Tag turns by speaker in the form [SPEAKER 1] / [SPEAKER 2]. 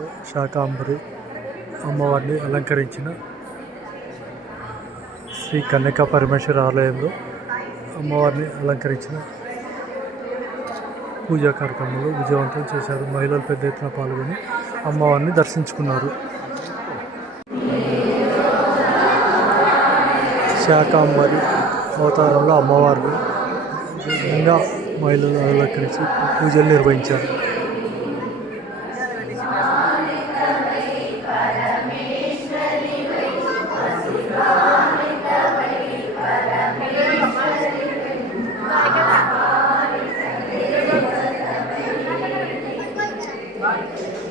[SPEAKER 1] శాకాంబరి అమ్మవారిని అలంకరించిన శ్రీ కన్యకా పరమేశ్వర ఆలయంలో అమ్మవారిని అలంకరించిన పూజా కార్యక్రమంలో విజయవంతం చేశారు. మహిళలు పెద్ద ఎత్తున పాల్గొని అమ్మవారిని దర్శించుకున్నారు. శాకాంబరి అవతారంలో అమ్మవారిని ఇంకా మహిళలు అలంకరించి పూజలు నిర్వహించారు. light